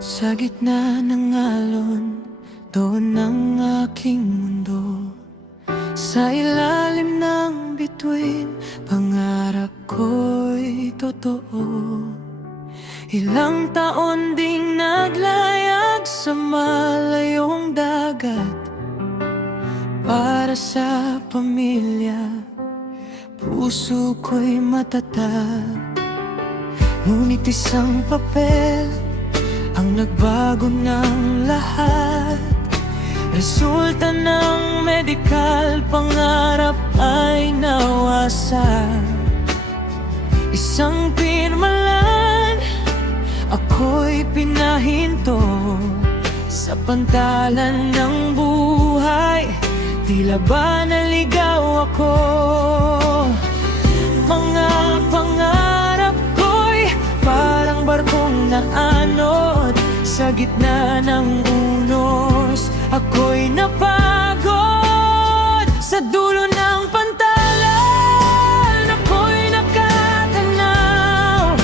Sa gitna ng alon, doon ang aking mundo. Sa ilalim ng bituin, pangarap ko'y totoo. Ilang taon ding naglayag sa malayong dagat para sa pamilya, puso ko'y matatag. Ngunit isang papel ang nagbago ng lahat. Resulta ng medikal, pangarap ay nawasak. Isang pirmalan, ako'y pinahinto. Sa pantalan ng buhay, tila ba naligaw ako? Mga pangarap ko'y parang barkong naanod sa gitna ng unos. Ako'y napagod sa dulo ng pantalan. Ako'y nakatanaw,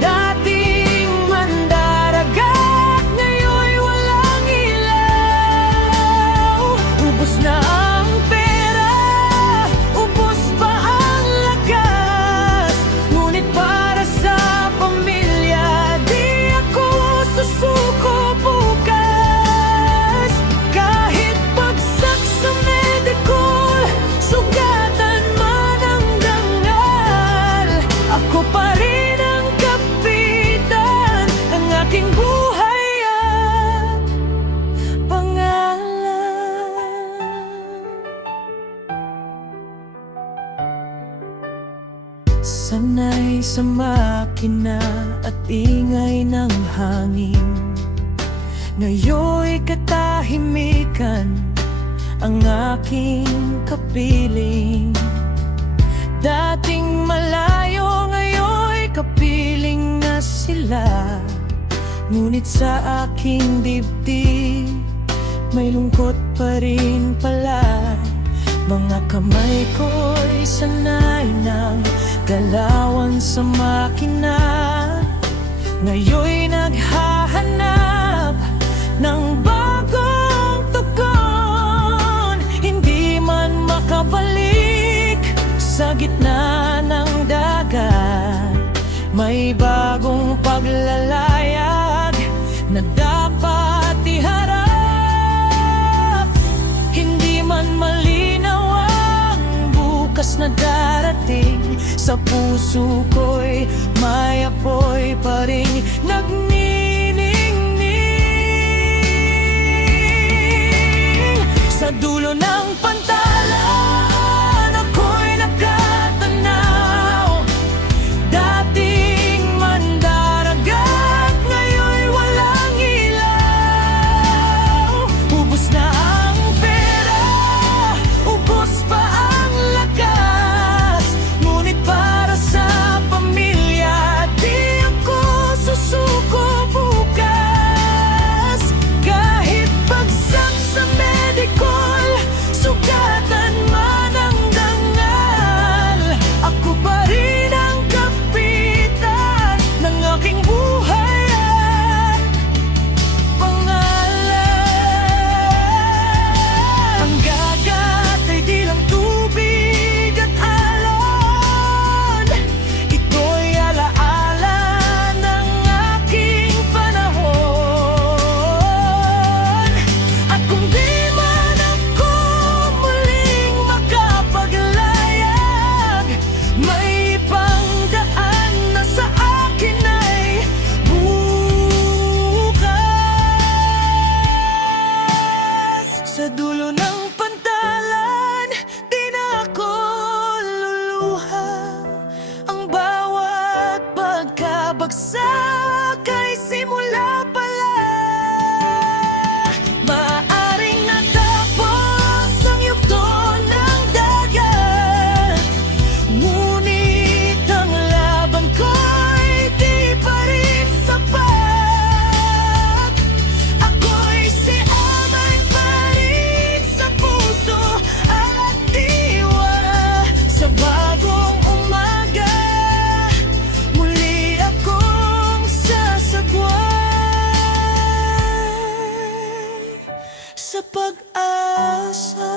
dating mandaragat, ngayon'y walang ilaw. Ubos na ang pera, ubos pa ang lakas, ngunit para sa pamilya, di ako susuko bukas. Kahit bagsak sa medikal, sugatan man ang dangal, ako pa rin ang kapitan ng aking buhay at pangalan. Sanay sa makina at ingay ng hangin, ngayon'y katahimikan ang aking kapiling. Dating malayo, ngayon'y kapiling na sila. Ngunit sa aking dibdib, may lungkot pa rin pala. Mga kamay ko'y sanay ng galawan sa makina, ngayon'y naghahanap ng bagong tugon. Hindi man makabalik sa gitna ng dagat, may bagong paglalayag na dapat iharap. Hindi man malinaw ang bukas na darating, sa puso ko'y may apoy pa rin nagniningning. Sa dulo ng pantalan, ako'y nakatanaw, dating mandaragat, ngayon'y walang ilaw. Ubos na ang pera, ubos pa ang lakas, ngunit para sa pamilya, sa pag-asa.